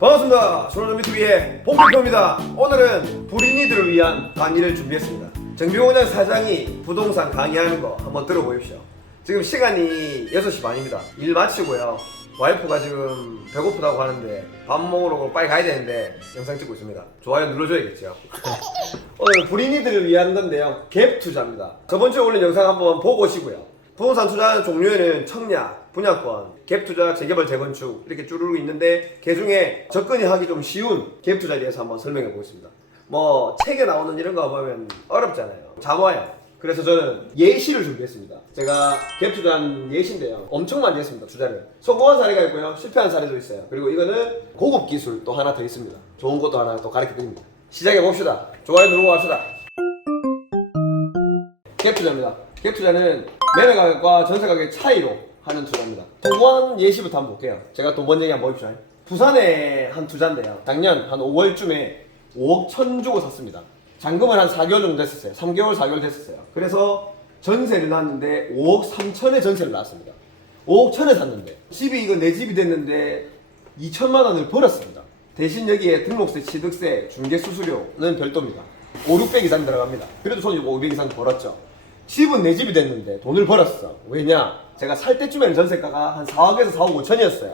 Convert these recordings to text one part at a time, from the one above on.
반갑습니다. 손원정비TV의 봉필표입니다. 오늘은 불인이들을 위한 강의를 준비했습니다. 정비공장 사장이 부동산 강의하는 거 한번 들어보십시오. 지금 시간이 6시 반입니다. 일 마치고요. 와이프가 지금 배고프다고 하는데 밥 먹으러 빨리 가야 되는데 영상 찍고 있습니다. 좋아요 눌러줘야겠죠. 오늘 불인이들을 위한 건데요. 갭 투자입니다. 저번주에 올린 영상 한번 보고 오시고요. 부동산 투자하는 종류에는 청약, 분양권, 갭 투자, 재개발, 재건축 이렇게 쭈루룩 있는데 그 중에 접근이 하기 좀 쉬운 갭 투자에 대해서 한번 설명해 보겠습니다. 뭐 책에 나오는 이런 거 보면 어렵잖아요. 잡아요. 그래서 저는 예시를 준비했습니다. 제가 갭 투자한 예시인데요. 엄청 많이 했습니다. 투자를. 성공한 사례가 있고요. 실패한 사례도 있어요. 그리고 이거는 고급 기술 또 하나 더 있습니다. 좋은 것도 하나 또 가르쳐 드립니다. 시작해 봅시다. 좋아요 누르고 갑시다. 갭 투자입니다. 갭 투자는 매매 가격과 전세 가격의 차이로 하는 투자입니다. 도번 예시부터 한번 볼게요. 제가 도번 얘기 한번 보십시오. 부산에 한 투자인데요. 작년 한 5월쯤에 5억 1천 주고 샀습니다. 잔금은 한 4개월 정도 됐었어요. 3개월, 4개월 됐었어요. 그래서 전세를 놨는데 5억 3천에 전세를 놨습니다. 5억 1천에 샀는데 집이 이거 내 집이 됐는데 2천만 원을 벌었습니다. 대신 여기에 등록세, 취득세, 중개수수료는 별도입니다. 5, 600 이상 들어갑니다. 그래도 손이 500 이상 벌었죠. 집은 내 집이 됐는데 돈을 벌었어. 왜냐? 제가 살 때쯤에는 전세가가 한 4억에서 4억 5천이었어요.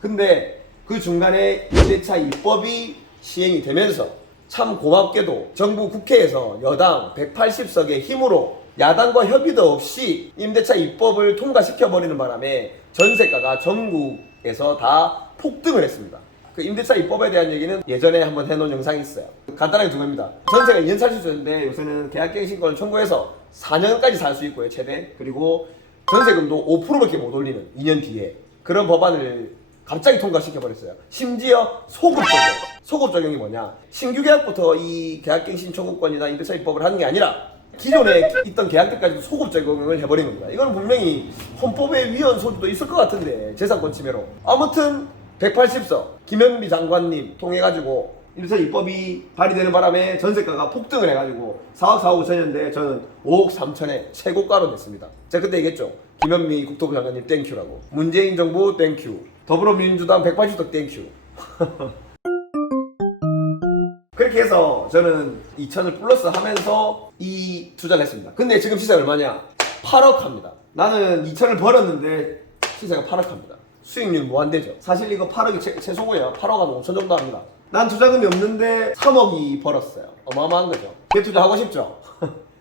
근데 그 중간에 임대차 입법이 시행이 되면서 참 고맙게도 정부 국회에서 여당 180석의 힘으로 야당과 협의도 없이 임대차 입법을 통과시켜버리는 바람에 전세가가 전국에서 다 폭등을 했습니다. 그 임대차 입법에 대한 얘기는 예전에 한번 해놓은 영상이 있어요. 간단하게 두 겁니다. 전세가 2년 살 수 있었는데 요새는 계약갱신권을 청구해서 4년까지 살 수 있고요, 최대. 그리고 전세금도 5%밖에 못 올리는 2년 뒤에 그런 법안을 갑자기 통과시켜버렸어요. 심지어 소급 적용. 소급 적용이 뭐냐? 신규 계약부터 이 계약갱신 청구권이나 임대차 입법을 하는 게 아니라 기존에 있던 계약들까지도 소급 적용을 해버린 겁니다. 이건 분명히 헌법에 위헌 소지도 있을 것 같은데 재산권 침해로. 아무튼 180석 김현미 장관님 통해가지고 임대차 입법이 발의되는 바람에 전세가가 폭등을 해가지고 4억 4억 5천이었는데 저는 5억 3천에 최고가로 냈습니다. 제가 그때 얘기했죠. 김현미 국토부 장관님 땡큐라고. 문재인 정부 땡큐. 더불어민주당 180석 땡큐. 그렇게 해서 저는 2천을 플러스 하면서 이 투자를 했습니다. 근데 지금 시세가 얼마냐? 8억 합니다. 나는 2천을 벌었는데 시세가 8억 합니다. 수익률 무한대죠. 사실 이거 8억이 최소고요. 8억 하면 5천 정도 합니다. 난 투자금이 없는데 3억이 벌었어요. 어마어마한 거죠. 갭투자 하고 싶죠?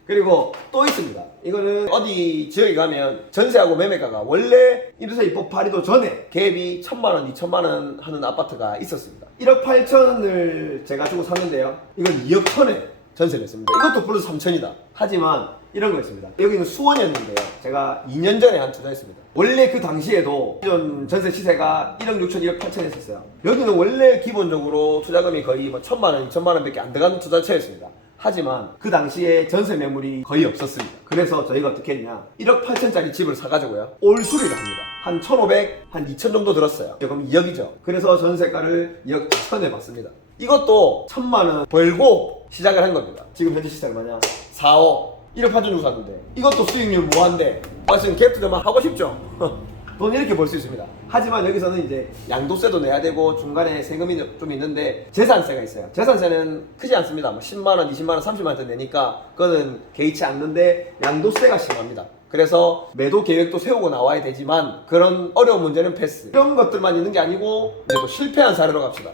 그리고 또 있습니다. 이거는 어디 지역에 가면 전세하고 매매가가 원래 임대차 입법 발의도 전에 갭이 1,000만 원, 2천만 원 하는 아파트가 있었습니다. 1억 8천을 제가 주고 샀는데요. 이건 2억 1천에 전세를 했습니다. 이것도 플러스 3천이다. 하지만 이런 거 있습니다. 여기는 수원이었는데요. 제가 2년 전에 한 투자했습니다. 원래 그 당시에도 기존 전세 시세가 1억 6천, 1억 8천 했었어요. 여기는 원래 기본적으로 투자금이 거의 뭐 1,000만 원, 2천만 원밖에 안 들어가는 투자처였습니다. 하지만 그 당시에 전세 매물이 거의 없었습니다. 그래서 저희가 어떻게 했냐? 1억 8천짜리 집을 사가지고요. 올수리를 합니다. 한 1,500, 한 2천 정도 들었어요. 그럼 2억이죠. 그래서 전세가를 2억 1천에 받습니다. 이것도 1,000만 원 벌고 시작을 한 겁니다. 지금 현재 시세가 얼마냐? 4억. 1억 8천 주고 샀는데 이것도 수익률 무한대. 지금 갭 투자만 하고 싶죠? 돈 이렇게 벌 수 있습니다. 하지만 여기서는 이제 양도세도 내야 되고 중간에 세금이 좀 있는데 재산세가 있어요. 재산세는 크지 않습니다. 뭐 10만원, 20만원, 30만원 내니까 그거는 개의치 않는데 양도세가 심합니다. 그래서 매도 계획도 세우고 나와야 되지만 그런 어려운 문제는 패스. 이런 것들만 있는 게 아니고 이제 또 실패한 사례로 갑시다.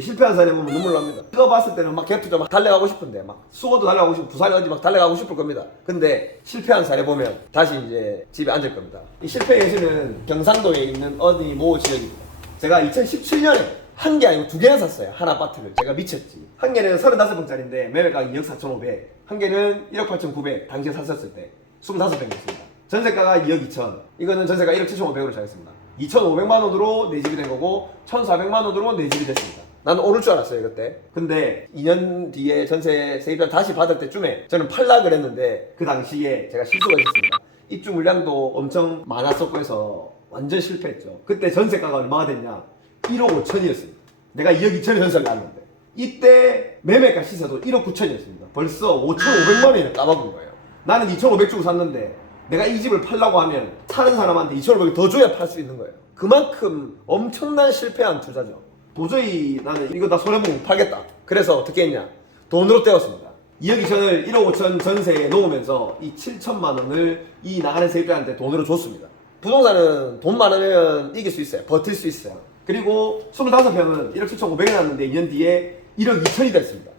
실패한 사례 보면 눈물 납니다. 이거 봤을 때는 막 갭투자 막 달려가고 싶은데 막 수원도 달려가고 싶고 부산에 어디 막 달려가고 싶을 겁니다. 근데 실패한 사례 보면 다시 이제 집에 앉을 겁니다. 이 실패 예시는 경상도에 있는 어디 모 지역입니다. 제가 2017년에 한 개 아니고 두 개나 샀어요. 한 아파트를. 제가 미쳤지. 한 개는 35평짜리인데 매매가 2억 4,500. 한 개는 1억 8,900. 당시에 샀었을 때 25평이었습니다. 전세가가 2억 2천. 이거는 전세가 1억 7,500으로 시작했습니다. 2,500만 원으로 내 집이 된 거고 1,400만 원으로 내 집이 됐습니다. 나는 오를 줄 알았어요 그때. 근데 2년 뒤에 전세 세입을 다시 받을 때쯤에 저는 팔락을 했는데 그 당시에 제가 실수가 있었습니다. 입주 물량도 엄청 많았었고 해서 완전 실패했죠. 그때 전세가가 얼마가 됐냐? 1억 5천이었습니다. 내가 2억 2천에 전세를 놨는데 이때 매매가 시세도 1억 9천이었습니다. 벌써 5,500만 원이나 까먹은 거예요. 나는 2,500 주고 샀는데 내가 이 집을 팔라고 하면 사는 사람한테 2,500을 더 줘야 팔 수 있는 거예요. 그만큼 엄청난 실패한 투자죠. 도저히 나는 이거 다 손해보고 못 팔겠다. 그래서 어떻게 했냐? 돈으로 떼었습니다. 2억 2천을 1억 5천 전세에 놓으면서 이 7천만 원을 이 나가는 세입자한테 돈으로 줬습니다. 부동산은 돈 많으면 이길 수 있어요. 버틸 수 있어요. 그리고 25평은 1억 7천5백에 났는데 2년 뒤에 1억 2천이 됐습니다.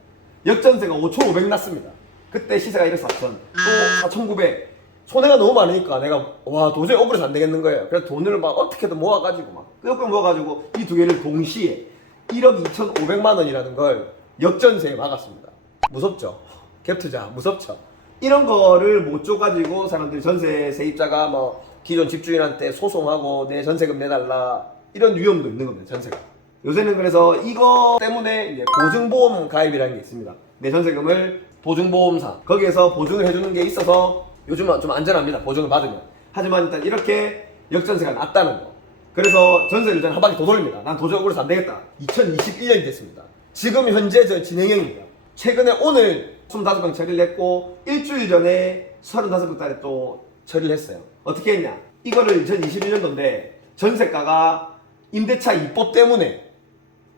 역전세가 5,500 났습니다. 그때 시세가 1억 4천, 또 4,900. 손해가 너무 많으니까 내가 와 도저히 억울해서 안 되겠는 거예요. 그래서 돈을 막 어떻게든 모아가지고 막 끄덕끄덕 모아가지고 이 두 개를 동시에 1억 2,500만 원이라는 걸 역전세에 막았습니다. 무섭죠? 갭투자 무섭죠? 이런 거를 못 줘가지고 사람들이 전세 세입자가 뭐 기존 집주인한테 소송하고 내 전세금 내달라 이런 위험도 있는 겁니다. 전세가. 요새는 그래서 이거 때문에 이제 보증보험 가입이라는 게 있습니다. 내 전세금을 보증보험사 거기에서 보증을 해주는 게 있어서 요즘은 좀 안전합니다. 보증을 받으면. 하지만 일단 이렇게 역전세가 낮다는 거. 그래서 전세를 저는 한 바퀴 더 돌립니다. 난 도저히 억울해서 안 되겠다. 2021년이 됐습니다. 지금 현재 저 진행형입니다. 최근에 오늘 25병 처리를 했고 일주일 전에 35병짜리 또 처리를 했어요. 어떻게 했냐? 이거를 2021년도인데 전세가가 임대차 입법 때문에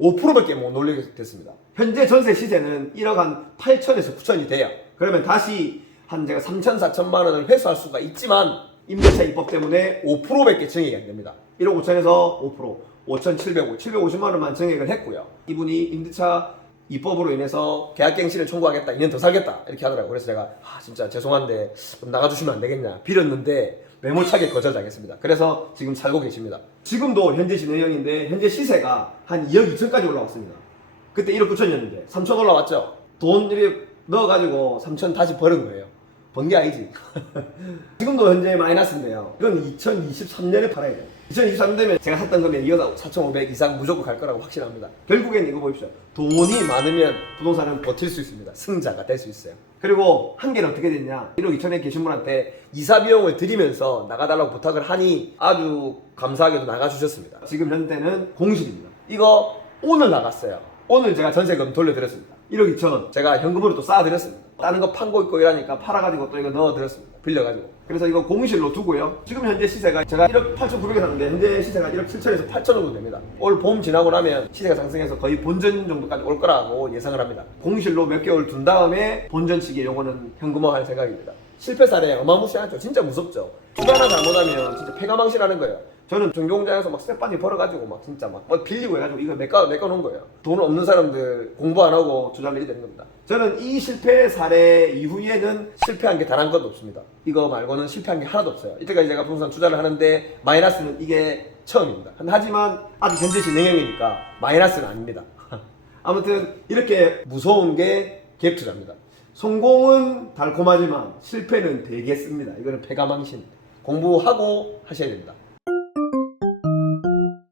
5%밖에 못 올리게 됐습니다. 현재 전세 시세는 1억 한 8천에서 9천이 돼요. 그러면 다시 한 제가 3천, 4천만 원을 회수할 수가 있지만 임대차 입법 때문에 5%밖에 증액이 안 됩니다. 1억 5천에서 5%, 5,750, 750만 원만 증액을 했고요. 이분이 임대차 입법으로 인해서 계약갱신을 청구하겠다, 2년 더 살겠다 이렇게 하더라고요. 그래서 제가 진짜 죄송한데 좀 나가주시면 안 되겠냐 빌었는데 매몰차게 거절당했습니다. 그래서 지금 살고 계십니다. 지금도 현재 진행형인데 현재 시세가 한 2억 2천까지 올라왔습니다. 그때 1억 9천이었는데 3천 올라왔죠. 돈 이렇게 넣어가지고 3천 다시 벌은 거예요. 번 게 아니지. 지금도 현재 마이너스인데요. 이건 2023년에 팔아야 돼요. 2023년 되면 제가 샀던 거면 이어서 4,500 이상 무조건 갈 거라고 확신합니다. 결국엔 이거 보십시오. 돈이 많으면 부동산은 버틸 수 있습니다. 승자가 될 수 있어요. 그리고 한계는 어떻게 됐냐? 1억 2천에 계신 분한테 이사 비용을 드리면서 나가달라고 부탁을 하니 아주 감사하게도 나가주셨습니다. 지금 현재는 공실입니다. 이거 오늘 나갔어요. 오늘 제가 전세금 돌려드렸습니다. 1억 2천 제가 현금으로 또 쌓아드렸습니다. 다른 거 판고 있고 이러니까 팔아가지고 또 이거 넣어드렸습니다. 빌려가지고. 그래서 이거 공실로 두고요. 지금 현재 시세가 제가 1억 8,900에 샀는데 현재 시세가 1억 7천에서 8천 정도 됩니다. 올 봄 지나고 나면 시세가 상승해서 거의 본전 정도까지 올 거라고 예상을 합니다. 공실로 몇 개월 둔 다음에 본전치기에 요거는 현금화할 생각입니다. 실패 사례 어마무시하죠. 진짜 무섭죠. 투자 하나 잘못하면 진짜 폐가망신하는 거예요. 저는 전공장에서 막 쇠빠지 벌어가지고 막 진짜 막 빌리고 해가지고 이거 메꿔놓은 거예요. 돈 없는 사람들 공부 안 하고 투자를 이렇게 되는 겁니다. 저는 이 실패 사례 이후에는 실패한 게 단 한 건도 없습니다. 이거 말고는 실패한 게 하나도 없어요. 이때까지 제가 부동산 투자를 하는데 마이너스는 이게 처음입니다. 하지만 아직 현재 진행형이니까 마이너스는 아닙니다. 아무튼 이렇게 무서운 게 갭 투자입니다. 성공은 달콤하지만 실패는 되겠습니다. 이거는 폐가망신. 공부하고 하셔야 됩니다.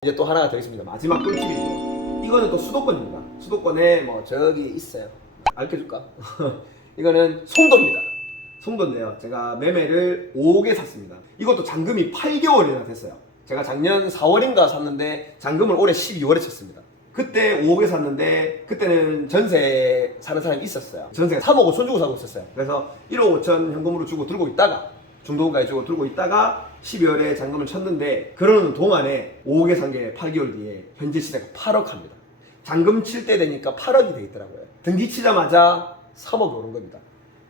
이제 또 하나가 더 있습니다. 마지막 꿀팁이죠. 이거는 또 수도권입니다. 수도권에 뭐 저기 있어요. 알려줄까? 이거는 송도입니다. 송도인데요. 제가 매매를 5억에 샀습니다. 이것도 잔금이 8개월이나 됐어요. 제가 작년 4월인가 샀는데 잔금을 올해 12월에 쳤습니다. 그때 5억에 샀는데 그때는 전세 사는 사람이 있었어요. 전세가 3억 5천 주고 사고 있었어요. 그래서 1억 5천 현금으로 주고 들고 있다가 중도금까지 주고 들고 있다가 12월에 잔금을 쳤는데 그러는 동안에 5억에 산 게 8개월 뒤에 현재 시세가 8억 합니다. 잔금 칠 때 되니까 8억이 돼 있더라고요. 등기 치자마자 3억이 오른 겁니다.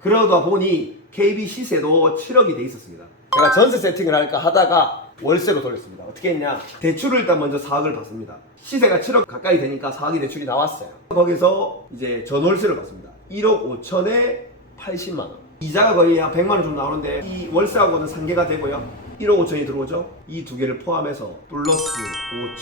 그러다 보니 KB 시세도 7억이 돼 있었습니다. 제가 전세 세팅을 할까 하다가 월세로 돌렸습니다. 어떻게 했냐? 대출을 일단 먼저 4억을 받습니다. 시세가 7억 가까이 되니까 4억이 대출이 나왔어요. 거기서 이제 전월세를 받습니다. 1억 5천에 80만 원. 이자가 거의 한 100만 원 좀 나오는데 이 월세하고는 상계가 되고요. 1억 5천이 들어오죠. 이 두 개를 포함해서 플러스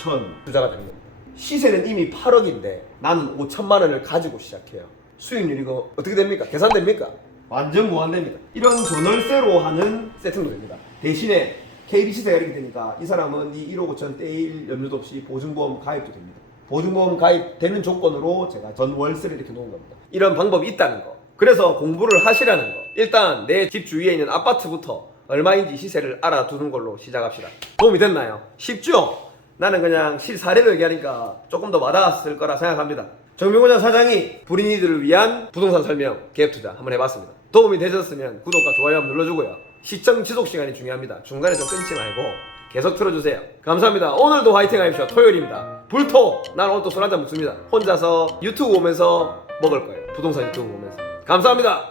5천 투자가 되는 겁니다. 시세는 이미 8억인데 나는 5천만 원을 가지고 시작해요. 수익률 이거 어떻게 됩니까? 계산됩니까? 완전 무한됩니다. 이런 전월세로 하는 세팅도 됩니다. 대신에 KB 시세가 이렇게 되니까 이 사람은 이 1억 5천 떼일 염려도 없이 보증보험 가입도 됩니다. 보증보험 가입되는 조건으로 제가 전월세를 이렇게 놓은 겁니다. 이런 방법이 있다는 거. 그래서 공부를 하시라는 거. 일단 내 집 주위에 있는 아파트부터 얼마인지 시세를 알아두는 걸로 시작합시다. 도움이 됐나요? 쉽죠? 나는 그냥 실사례로 얘기하니까 조금 더 와닿았을 거라 생각합니다. 정명호장 사장이 불인이들을 위한 부동산 설명 갭투자 한번 해봤습니다. 도움이 되셨으면 구독과 좋아요 한번 눌러주고요. 시청 지속 시간이 중요합니다. 중간에 좀 끊지 말고 계속 틀어주세요. 감사합니다. 오늘도 화이팅 하십시오. 토요일입니다. 불토! 난 오늘 또 술 한잔 먹습니다. 혼자서 유튜브 보면서 먹을 거예요. 부동산 유튜브 보면서. 감사합니다.